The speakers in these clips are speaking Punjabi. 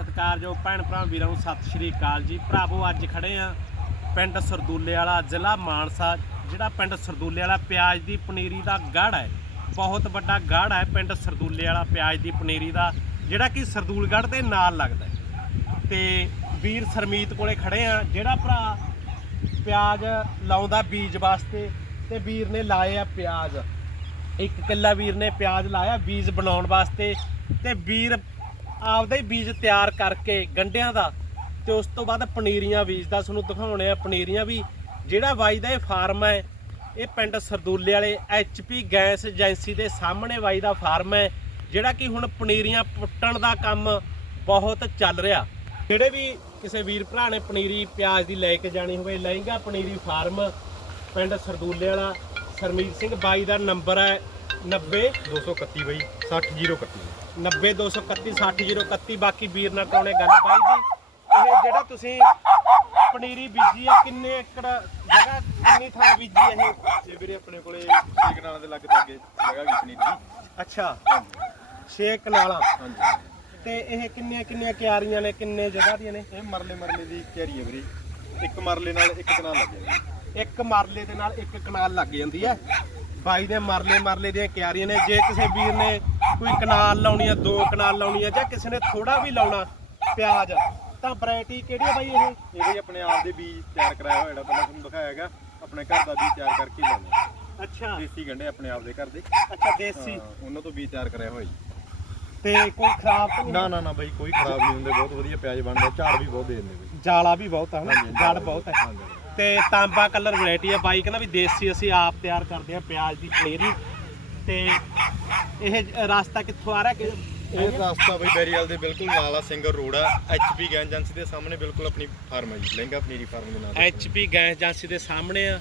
ਸਤਿਕਾਰਯੋਗ ਭੈਣ ਭਰਾ ਵੀਰਾਂ ਨੂੰ ਸਤਿ ਸ਼੍ਰੀ ਅਕਾਲ ਜੀ। ਭਰਾਵੋ, ਅੱਜ ਖੜੇ ਆ ਪਿੰਡ ਸਰਦੂਲੇ ਵਾਲਾ, ਜ਼ਿਲ੍ਹਾ ਮਾਨਸਾ, ਜਿਹੜਾ ਪਿੰਡ ਸਰਦੂਲੇ ਵਾਲਾ ਪਿਆਜ਼ ਦੀ ਪਨੀਰੀ ਦਾ ਗੜ ਹੈ। ਬਹੁਤ ਵੱਡਾ ਗੜ ਹੈ ਪਿੰਡ ਸਰਦੂਲੇ ਵਾਲਾ ਪਿਆਜ਼ ਦੀ ਪਨੀਰੀ ਦਾ, ਜਿਹੜਾ ਕਿ ਸਰਦੂਲਗੜ੍ਹ ਦੇ ਨਾਲ ਲੱਗਦਾ ਹੈ। ਤੇ ਵੀਰ ਸਰਮੀਤ ਕੋਲੇ ਖੜੇ ਆ ਜਿਹੜਾ ਭਰਾ ਪਿਆਜ਼ ਲਾਉਂਦਾ ਬੀਜ ਵਾਸਤੇ, ਤੇ ਵੀਰ ਨੇ ਲਾਏ ਆ ਪਿਆਜ਼। ਇੱਕ ਕਿੱਲਾ ਵੀਰ ਨੇ ਪਿਆਜ਼ ਲਾਇਆ ਬੀਜ ਬਣਾਉਣ ਵਾਸਤੇ, ਤੇ ਵੀਰ ਆਪਦਾ ਹੀ ਬੀਜ ਤਿਆਰ ਕਰਕੇ ਗੰਡਿਆਂ ਦਾ ਤੇ ਉਸ ਤੋਂ ਬਾਅਦ ਪਨੀਰੀਆਂ ਬੀਜਦਾ ਤੁਹਾਨੂੰ ਦਿਖਾਉਣੇ ਆ। ਪਨੀਰੀਆਂ ਵੀ ਜਿਹੜਾ ਬਾਈ ਦਾ ਇਹ ਫਾਰਮ ਹੈ, ਇਹ ਪਿੰਡ ਸਰਦੂਲੇ ਵਾਲੇ ਐਚਪੀ ਗੈਸ ਏਜੰਸੀ ਦੇ ਸਾਹਮਣੇ ਬਾਈ ਦਾ ਫਾਰਮ ਹੈ, ਜਿਹੜਾ ਕਿ ਹੁਣ ਪਨੀਰੀਆਂ ਪੁੱਟਣ ਦਾ ਕੰਮ ਬਹੁਤ ਚੱਲ ਰਿਹਾ। ਜਿਹੜੇ ਵੀ ਕਿਸੇ ਵੀਰ ਭਰਾ ਨੇ ਪਨੀਰੀ ਪਿਆਜ਼ ਦੀ ਲੈ ਕੇ ਜਾਣੀ ਹੋਵੇ, ਲਹਿੰਗਾ ਪਨੀਰੀ ਫਾਰਮ, ਪਿੰਡ ਸਰਦੂਲੇ ਵਾਲਾ ਸਰਮੀਤ ਸਿੰਘ ਬਾਈ ਦਾ ਨੰਬਰ ਹੈ 90 231 ਬਈ 60031 90231 60031 ਬਾਕੀ ਵੀਰ ਨਾਲ ਕਰਾਉਣੇ ਗੱਲ। ਬਾਈ ਜੀ ਇਹ ਜਿਹੜਾ ਤੁਸੀਂ ਪਨੀਰੀ ਬੀਜੀ ਆ ਕਿੰਨੇ ਏਕੜ ਜਗ੍ਹਾ ਕਿੰਨੀ ਥਾਂ ਬੀਜੀ ਇਹ? ਇਹ ਵੀਰੇ ਆਪਣੇ ਕੋਲੇ 6 ਕਨਾਲਾਂ ਦੇ ਲੱਗ ਤਾਗੇ ਜਗ੍ਹਾ ਵੀ ਪਨੀਰ ਦੀ। ਅੱਛਾ 6 ਕਨਾਲਾਂ। ਹਾਂਜੀ। ਤੇ ਇਹ ਕਿੰਨੀਆਂ ਕਿੰਨੀਆਂ ਕਿਆਰੀਆਂ ਨੇ ਕਿੰਨੇ ਜਗ੍ਹਾ ਦੀਆਂ ਨੇ? ਇਹ ਮਰਲੇ ਮਰਲੇ ਦੀ ਕਿਆਰੀ ਹੈ ਵੀਰੇ। ਇੱਕ ਮਰਲੇ ਨਾਲ ਇੱਕ ਕਨਾਲ ਲੱਗ ਜਾਂਦਾ ਇੱਕ ਮਰਲੇ ਦੇ ਨਾਲ ਇੱਕ ਕਨਾਲ ਲੱਗ ਜਾਂਦੀ ਹੈ ਬਾਈ ਦੇ ਮਰਲੇ ਮਰਲੇ ਦੀਆਂ ਕਿਆਰੀਆਂ ਨੇ। ਜੇ ਕਿਸੇ ਵੀਰ ਨੇ ਕੋਈ ਕਨਾਲ ਲਾਉਣੀ ਆ ਦੋ ਕਨਾਲ ਲਾਉਣੀ ਆ ਜਾਂ ਕਿਸੇ ਨੇ ਥੋੜਾ ਵੀ ਲਾਉਣਾ ਪਿਆਜ਼ ਤਾਂ ਵੈਰਾਈਟੀ ਕਿਹੜੀ ਆ ਬਾਈ ਇਹ? ਇਹਦੇ ਆਪਣੇ ਆਪ ਦੇ ਬੀਜ ਤਿਆਰ ਕਰਾਇਆ ਹੋਇਆ ਜਿਹੜਾ ਪਹਿਲਾਂ ਤੁਹਾਨੂੰ ਦਿਖਾਇਆ ਹੈਗਾ ਆਪਣੇ ਘਰ ਦਾ ਬੀਜ ਤਿਆਰ ਕਰਕੇ ਲਾਉਂਦੇ ਹਾਂ। ਅੱਛਾ। ਦੇਸੀ ਗੰਡੇ ਆਪਣੇ ਆਪ ਦੇ ਘਰ ਦੇ। ਅੱਛਾ ਦੇਸੀ। ਹਾਂ, ਉਹਨਾਂ ਤੋਂ ਬੀਜ ਤਿਆਰ ਕਰਾਇਆ ਹੋਇਆ ਜੀ। ਤੇ ਕੋਈ ਖਰਾਬ ਤਾਂ ਨਹੀਂ? ਨਾ ਨਾ ਨਾ ਬਈ ਕੋਈ ਖਰਾਬ ਨਹੀਂ ਹੁੰਦੇ ਬਹੁਤ ਵਧੀਆ ਪਿਆਜ਼ ਬਣਦਾ ਝਾੜ ਵੀ ਬਹੁਤ ਦੇ ਦਿੰਦੇ ਬਈ। ਜਾਲਾ ਵੀ ਬਹੁਤ ਹੈ ਨਾ ਹਾਂਜੀ, ਜੜ ਬਹੁਤ ਹੈ ਹਾਂਜੀ। ਤੇ ਤਾਂਬਾ ਕਲਰ ਵੈਰਾਈਟੀ ਆ ਬਾਈ ਕਹਿੰਦਾ ਵੀ ਦੇਸੀ ਅਸੀਂ ਆਪ ਤਿਆਰ ਕਰਦੇ ਆ ਪਿਆਜ਼ ਦੀ ਪਨੀਰੀ ਤੇ ਇਹ ਰਸਤਾ ਕਿੱਥੋਂ ਆ ਰਿਹਾ ਕਿ ਇਹ ਰਸਤਾ ਬਈ ਬੈਰੀਅਲ ਦੇ ਬਿਲਕੁਲ ਨਾਲ ਆ ਸਿੰਗਰ ਰੋਡ ਆ ਐਚਪੀ ਗੈਨ ਏਜੰਸੀ ਦੇ ਸਾਹਮਣੇ ਬਿਲਕੁਲ ਆਪਣੀ ਫਾਰਮ ਹੈ ਜੀ ਲਹਿੰਗਾ ਪਨੀਰੀ ਫਾਰਮ ਦੇ ਤੇ। ਐਚਪੀ ਗੈਸ ਏਜੰਸੀ ਦੇ ਸਾਹਮਣੇ ਆ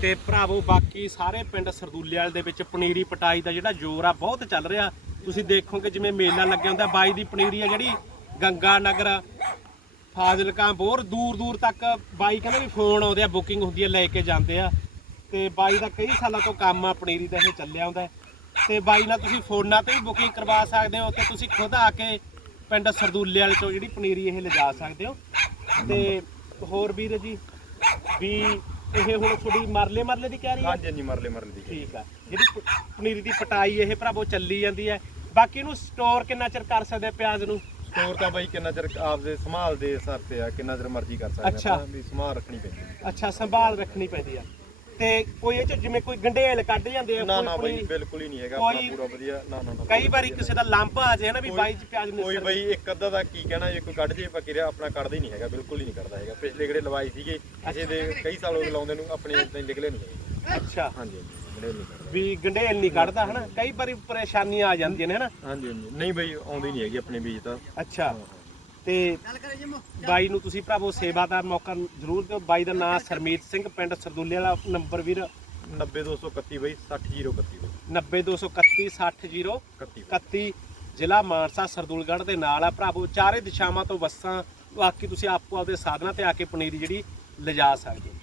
ਤੇ ਭਰਾਵੋ ਬਾਕੀ ਸਾਰੇ ਪਿੰਡ ਸਰਦੂਲੇ ਵਾਲੇ ਦੇ ਵਿੱਚ ਪਨੀਰੀ ਪਟਾਈ ਦਾ ਜਿਹੜਾ ਜ਼ੋਰ ਆ ਬਹੁਤ ਚੱਲ ਰਿਹਾ ਤੁਸੀਂ ਦੇਖੋਗੇ ਜਿਵੇਂ ਮੇਲਾ ਲੱਗਿਆ ਹੁੰਦਾ ਬਾਈ ਦੀ ਪਨੀਰੀ ਆ ਜਿਹੜੀ ਗੰਗਾ ਨਗਰ ਫਾਜ਼ਿਲਕਾ ਬਹੁਤ ਦੂਰ ਦੂਰ ਤੱਕ ਬਾਈ ਕਹਿੰਦੇ ਵੀ ਫੋਨ ਆਉਂਦੇ ਆ ਬੁਕਿੰਗ ਹੁੰਦੀ ਆ ਲੈ ਕੇ ਜਾਂਦੇ ਆ ਤੇ ਬਾਈ ਦਾ ਕਈ ਸਾਲਾਂ ਤੋਂ ਕੰਮ ਆ ਪਨੀਰੀ ਦਾ ਇਹ ਚੱਲਿਆ ਹੁੰਦਾ। ਤੇ ਬਾਈ ਨਾਲ ਤੁਸੀਂ ਫੋਨਾਂ ਤੇ ਵੀ ਬੁਕਿੰਗ ਕਰਵਾ ਸਕਦੇ ਹੋ ਤੇ ਤੁਸੀਂ ਖੁਦ ਆ ਕੇ ਪਿੰਡ ਸਰਦੂਲੇ ਵਾਲੇ ਤੋਂ ਜਿਹੜੀ ਪਨੀਰੀ ਇਹ ਲਿਜਾ ਸਕਦੇ ਹੋ। ਤੇ ਹੋਰ ਵੀਰ ਜੀ ਵੀ ਇਹ ਹੁਣ ਤੁਹਾਡੀ ਮਰਲੇ ਮਰਲੇ ਦੀ ਕਿਆਰੀ ਹੈ? ਹਾਂਜੀ ਹਾਂਜੀ ਮਰਲੇ ਮਰਲੇ ਦੀ ਠੀਕ ਆ। ਜਿਹੜੀ ਪਨੀਰੀ ਦੀ ਪਟਾਈ ਇਹ ਭਰਾਵੋ ਚੱਲੀ ਜਾਂਦੀ ਹੈ। ਬਾਕੀ ਇਹਨੂੰ ਸਟੋਰ ਕਿੰਨਾ ਚਿਰ ਕਰ ਸਕਦੇ ਆ ਪਿਆਜ਼ ਨੂੰ? ਸਟੋਰ ਤਾਂ ਬਾਈ ਕਿੰਨਾ ਚਿਰ ਆਪਦੇ ਸੰਭਾਲ ਦੇ ਸਰ ਤੇ ਆ ਕਿੰਨਾ ਚਿਰ ਮਰਜ਼ੀ ਕਰ ਸਕਦੇ। ਆਪਾਂ ਵੀ ਸੰਭਾਲ ਰੱਖਣੀ ਪੈਂਦੀ ਹੈ। ਅੱਛਾ ਸੰਭਾਲ ਰੱਖਣੀ ਪੈਂਦੀ ਆ। ਤੇ ਕੋਈ ਇਹ ਚ ਜਿਵੇਂ ਕੋਈ ਗੰਢੇਲ ਕੱਢ ਜਾਂਦੇ ਆ ਨਾ ਕੋਈ ਨਾ ਬਾਈ ਬਿਲਕੁਲ ਹੀ ਨਹੀਂ ਹੈਗਾ ਕੋਈ- ਆਪਣਾ ਪੂਰਾ ਵਧੀਆ ਨਾ ਨਾ ਨਾ ਕਈ ਵਾਰੀ ਕਿਸੇ ਦਾ ਲੰਪ ਆ ਜਾਏ ਨਾ ਵੀ ਕੋਈ- ਬਾਈ ਚ ਪਿਆਜ਼ ਕੋਈ ਨਿਸਰ ਬਾਈ ਇੱਕ ਅੱਧਾ ਦਾ ਕੀ ਕਹਿਣਾ ਜੇ ਕੋਈ ਕੱਢ ਜੇ ਬਾਕੀ ਰਿਹਾ ਆਪਣਾ ਕੱਢਦਾ ਹੀ ਨਹੀਂ ਹੈਗਾ ਬਿਲਕੁਲ ਹੀ ਨਹੀਂ ਕੱਢਦਾ ਹੈਗਾ। ਪਿਛਲੇ ਕਿਹੜੇ ਲਵਾਈ ਸੀਗੇ ਕਿਸੇ ਦੇ ਕਈ ਸਾਲ ਹੋ ਗਏ ਲਾਉਂਦੇ ਨੂੰ ਆਪਣੇ ਇਦਾਂ ਹੀ ਨਿਕਲੇ ਨਹੀਂ ਹੈਗੇ। ਅੱਛਾ। ਹਾਂਜੀ ਹਾਂਜੀ ਨਿਕਲੇ ਨਹੀਂ ਕੱਢਦਾ ਵੀ ਗੰਢੇਲ ਨਹੀਂ ਕੱਢਦਾ ਹਨਾ ਕਈ ਵਾਰੀ ਪਰੇਸ਼ਾਨੀਆਂ ਆ ਜਾਂਦੀਆਂ ਨੇ ਹਨਾ। ਹਾਂਜੀ ਹਾਂਜੀ। ਨਹੀਂ ਬਾਈ ਆਉਂਦੀ ਨਹੀਂ ਹੈਗੀ ਆਪਣੇ ਬੀਜ ਤਾਂ। ਅੱਛਾ। ਤੇ ਬਾਈ ਨੂੰ ਤੁਸੀਂ ਭਰਾਵੋ ਸੇਵਾ ਦਾ ਮੌਕਾ ਜ਼ਰੂਰ ਦਿਓ। ਬਾਈ ਦਾ ਨਾਮ ਸਰਮੀਤ ਸਿੰਘ ਪਿੰਡ ਸਰਦੂਲੇ ਵਾਲਾ ਨੰਬਰ ਵੀਰ 90231 ਬਾਈ 60031 ਬਾਈ। 90231 600 31 31 ਜ਼ਿਲ੍ਹਾ ਮਾਨਸਾ ਸਰਦੂਲਗੜ੍ਹ ਦੇ ਨਾਲ ਆ। ਭਰਾਵੋ ਚਾਰੇ ਦਿਸ਼ਾਵਾਂ ਤੋਂ ਬੱਸਾਂ ਬਾਕੀ ਤੁਸੀਂ ਆਪੋ ਆਪਦੇ ਸਾਧਨਾਂ ਤੇ ਆ ਕੇ ਪਨੀਰੀ ਜਿਹੜੀ ਲਿਜਾ ਸਕਦੇ ਹੋ।